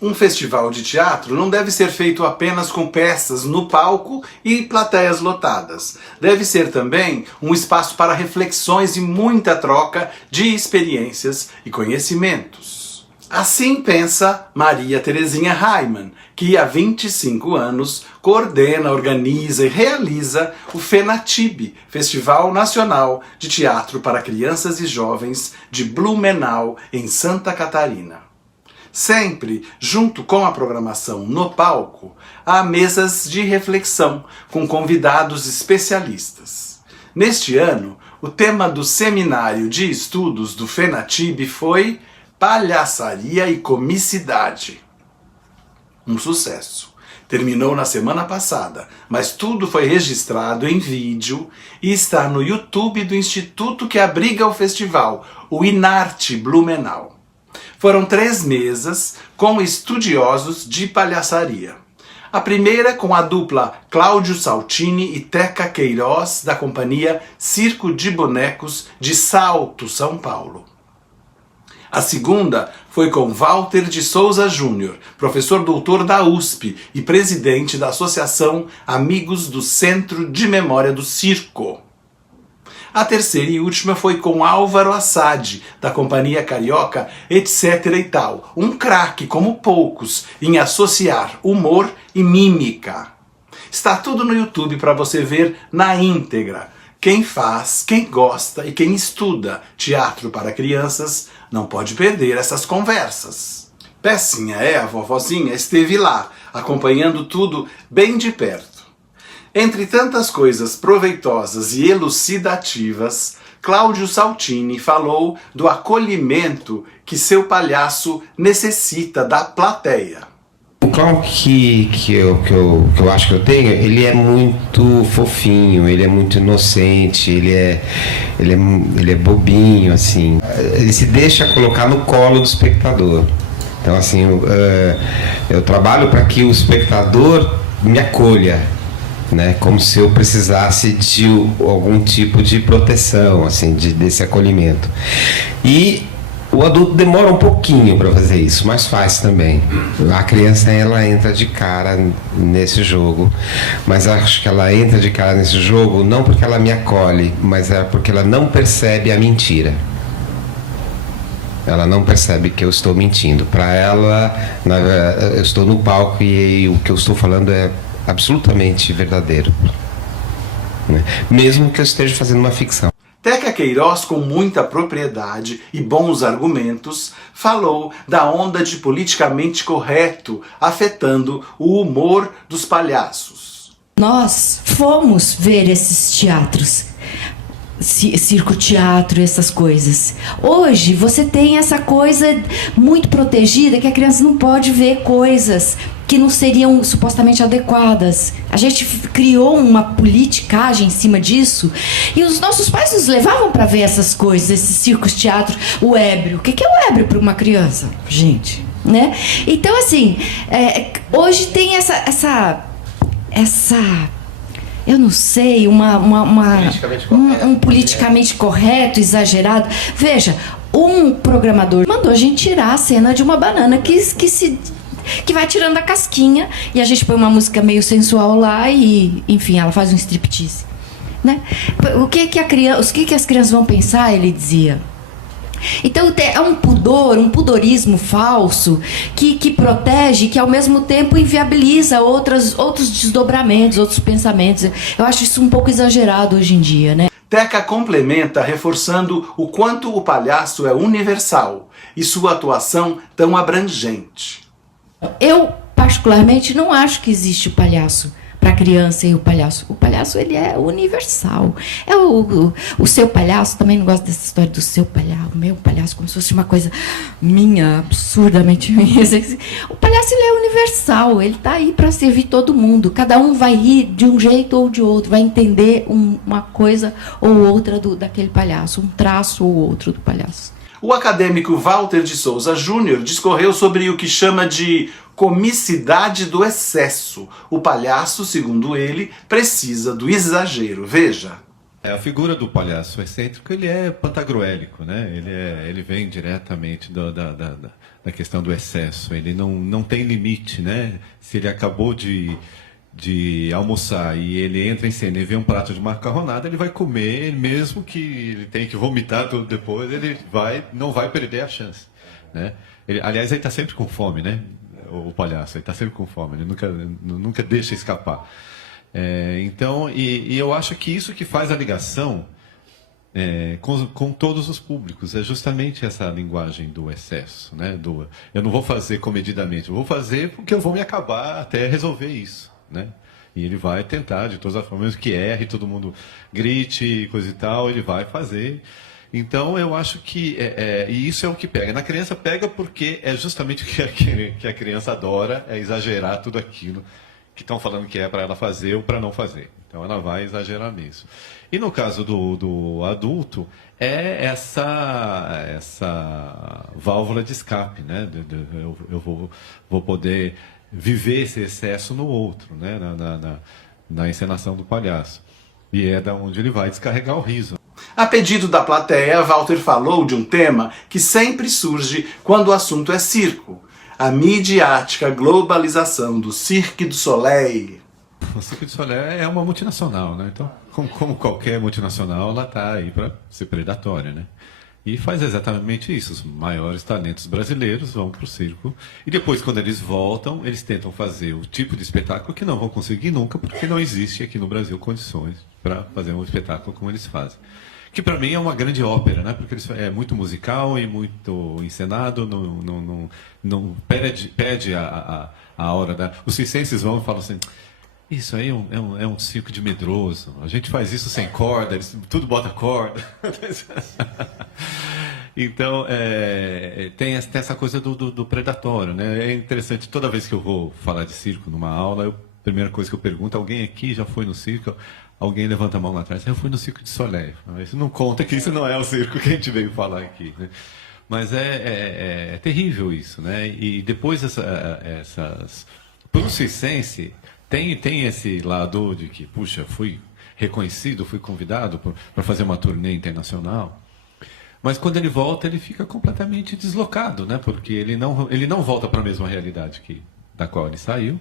Um festival de teatro não deve ser feito apenas com peças no palco e plateias lotadas. Deve ser também um espaço para reflexões e muita troca de experiências e conhecimentos. Assim pensa Maria Terezinha Raimann, que há 25 anos coordena, organiza e realiza o FENATIB, Festival Nacional de Teatro para Crianças e Jovens de Blumenau, em Santa Catarina. Sempre, junto com a programação no palco, há mesas de reflexão com convidados especialistas. Neste ano, o tema do seminário de estudos do FENATIB foi Palhaçaria e Comicidade. Um sucesso. Terminou na semana passada, mas tudo foi registrado em vídeo e está no YouTube do instituto que abriga o festival, o INARTE Blumenau. Foram 3 mesas com estudiosos de palhaçaria. A primeira com a dupla Cláudio Saltini e Teca Queiroz, da companhia Circo de Bonecos de Salto, São Paulo. A segunda foi com Walter de Souza Júnior, professor doutor da USP e presidente da Associação Amigos do Centro de Memória do Circo. A terceira e última foi com Álvaro Assad, da companhia carioca Etc e Tal, um craque como poucos em associar humor e mímica. Está tudo no YouTube para você ver na íntegra. Quem faz, quem gosta e quem estuda teatro para crianças não pode perder essas conversas. Pecinha a vovozinha, esteve lá, acompanhando tudo bem de perto. Entre tantas coisas proveitosas e elucidativas, Cláudio Saltini falou do acolhimento que seu palhaço necessita da plateia. O clown que eu acho que eu tenho, ele é muito fofinho, ele é muito inocente, ele é bobinho, assim. Ele se deixa colocar no colo do espectador. Então, assim, eu trabalho para que o espectador me acolha, né, como se eu precisasse de algum tipo de proteção, assim, desse acolhimento. E o adulto demora um pouquinho para fazer isso, mas faz também. A criança, ela entra de cara nesse jogo, mas acho que ela entra de cara nesse jogo não porque ela me acolhe, mas é porque ela não percebe a mentira. Ela não percebe que eu estou mentindo. Para ela, eu estou no palco e o que eu estou falando é absolutamente verdadeiro, né? Mesmo que eu esteja fazendo uma ficção. Teca Queiroz, com muita propriedade e bons argumentos, falou da onda de politicamente correto afetando o humor dos palhaços. Nós fomos ver esses teatros, circo-teatro, essas coisas. Hoje você tem essa coisa muito protegida que a criança não pode ver coisas que não seriam supostamente adequadas. A gente criou uma politicagem em cima disso e os nossos pais nos levavam para ver essas coisas, esses circos-teatro, o ébrio. O que é o ébrio para uma criança, gente? Né? Então, assim, hoje tem essa eu não sei, um politicamente correto, exagerado. Veja, um programador mandou a gente tirar a cena de uma banana que vai tirando a casquinha e a gente põe uma música meio sensual lá e, enfim, ela faz um striptease, né? O que as crianças vão pensar, ele dizia. Então é um pudor, um pudorismo falso que protege, que ao mesmo tempo inviabiliza outros desdobramentos, outros pensamentos. Eu acho isso um pouco exagerado hoje em dia, né? Teca complementa reforçando o quanto o palhaço é universal e sua atuação tão abrangente. Eu, particularmente, não acho que existe o palhaço para a criança e o palhaço. O palhaço, ele é universal. O seu palhaço, também não gosto dessa história do seu palhaço, o meu palhaço, como se fosse uma coisa minha, absurdamente minha. O palhaço, ele é universal, ele está aí para servir todo mundo. Cada um vai rir de um jeito ou de outro, vai entender uma coisa ou outra daquele palhaço, um traço ou outro do palhaço. O acadêmico Walter de Souza Júnior discorreu sobre o que chama de comicidade do excesso. O palhaço, segundo ele, precisa do exagero. Veja. A figura do palhaço excêntrico, ele é pantagruélico, né? Ele vem diretamente da questão do excesso. Ele não tem limite, né? Se ele acabou de almoçar e ele entra em cena e vê um prato de macarronada, ele vai comer, mesmo que ele tenha que vomitar tudo depois, ele não vai perder a chance, né? Aliás, ele está sempre com fome, né? O palhaço, ele está sempre com fome, ele nunca deixa escapar. Então, eu acho que isso que faz a ligação com todos os públicos é justamente essa linguagem do excesso, né? Eu não vou fazer comedidamente, eu vou fazer porque eu vou me acabar até resolver isso, né? E ele vai tentar de todas as formas, que erre, todo mundo grite, coisa e tal, ele vai fazer. Então eu acho que e isso é o que pega. Na criança pega porque é justamente o que a criança adora, é exagerar tudo aquilo que estão falando que é para ela fazer ou para não fazer. Então ela vai exagerar nisso. E no caso do adulto, é essa válvula de escape, né? Eu vou poder viver esse excesso no outro, né? Na encenação do palhaço. E é da onde ele vai descarregar o riso. A pedido da plateia, Walter falou de um tema que sempre surge quando o assunto é circo: a midiática globalização do Cirque du Soleil. O Cirque du Soleil é uma multinacional, né? Então, como qualquer multinacional, ela está aí para ser predatória, né? E faz exatamente isso. Os maiores talentos brasileiros vão para o circo e depois, quando eles voltam, eles tentam fazer o tipo de espetáculo que não vão conseguir nunca, porque não existe aqui no Brasil condições para fazer um espetáculo como eles fazem. Que para mim é uma grande ópera, né? Porque é muito musical e muito encenado, não perde a hora. Os circenses vão e falam assim: isso aí é um circo de medroso, a gente faz isso sem corda, tudo bota corda. Então tem essa coisa do predatório, né? É interessante, toda vez que eu vou falar de circo numa aula, a primeira coisa que eu pergunto: alguém aqui já foi no circo? Alguém levanta a mão lá atrás: eu fui no Cirque du Soleil. Isso não conta, que isso não é o circo que a gente veio falar aqui, né? Mas é terrível isso, né? E depois para o circense tem esse lado de que, puxa, fui reconhecido, fui convidado para fazer uma turnê internacional. Mas quando ele volta, ele fica completamente deslocado, né? Porque ele não volta para a mesma realidade da qual ele saiu.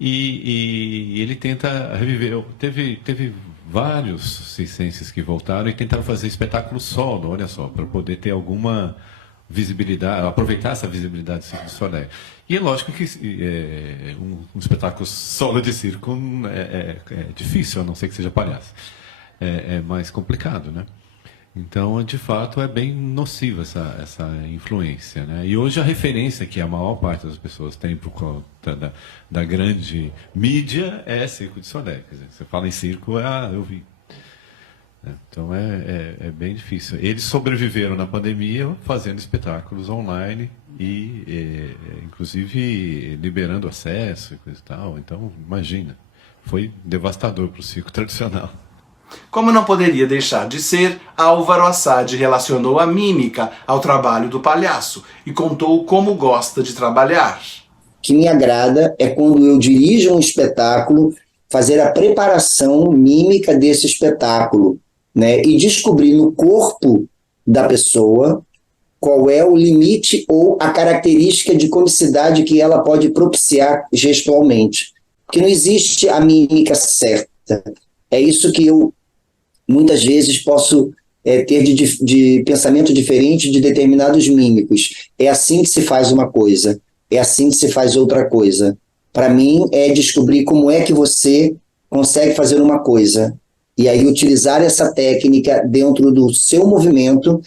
E ele tenta reviver. Teve vários circenses que voltaram e tentaram fazer espetáculo solo, olha só, para poder ter alguma visibilidade, aproveitar essa visibilidade do Cirque du Soleil. E é lógico que um espetáculo solo de circo é difícil, a não ser que seja palhaço. É mais complicado, né? Então, de fato, é bem nociva essa influência, né? E hoje a referência que a maior parte das pessoas tem por conta da grande mídia é Cirque du Soleil. Quer dizer, você fala em circo, eu vi. Então é bem difícil. Eles sobreviveram na pandemia fazendo espetáculos online e inclusive liberando acesso e coisa e tal. Então, imagina, foi devastador para o circo tradicional. Como não poderia deixar de ser, Álvaro Assad relacionou a mímica ao trabalho do palhaço e contou como gosta de trabalhar. O que me agrada é quando eu dirijo um espetáculo, fazer a preparação mímica desse espetáculo, né? E descobrir no corpo da pessoa qual é o limite ou a característica de comicidade que ela pode propiciar gestualmente. Porque não existe a mímica certa. É isso que eu muitas vezes posso ter de pensamento diferente de determinados mímicos. É assim que se faz uma coisa, é assim que se faz outra coisa. Para mim, é descobrir como é que você consegue fazer uma coisa, e aí utilizar essa técnica dentro do seu movimento,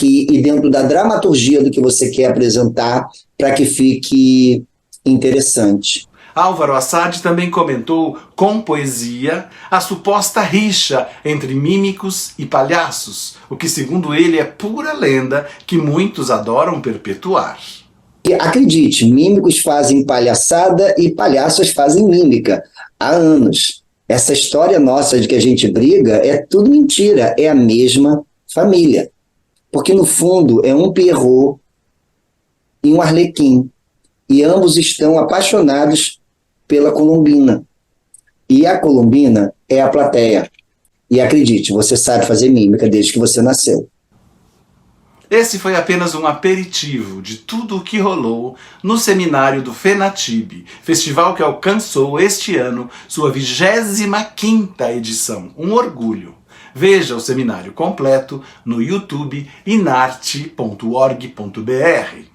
e dentro da dramaturgia do que você quer apresentar, para que fique interessante. Álvaro Assad também comentou, com poesia, a suposta rixa entre mímicos e palhaços, o que, segundo ele, é pura lenda que muitos adoram perpetuar. E acredite, mímicos fazem palhaçada e palhaços fazem mímica há anos. Essa história nossa de que a gente briga é tudo mentira, é a mesma família. Porque, no fundo, é um Pierrot e um Arlequim, e ambos estão apaixonados pela Colombina. E a Colombina é a plateia. E acredite, você sabe fazer mímica desde que você nasceu. Esse foi apenas um aperitivo de tudo o que rolou no seminário do FENATIB, festival que alcançou este ano sua 25ª edição. Um orgulho! Veja o seminário completo no YouTube inarte.org.br.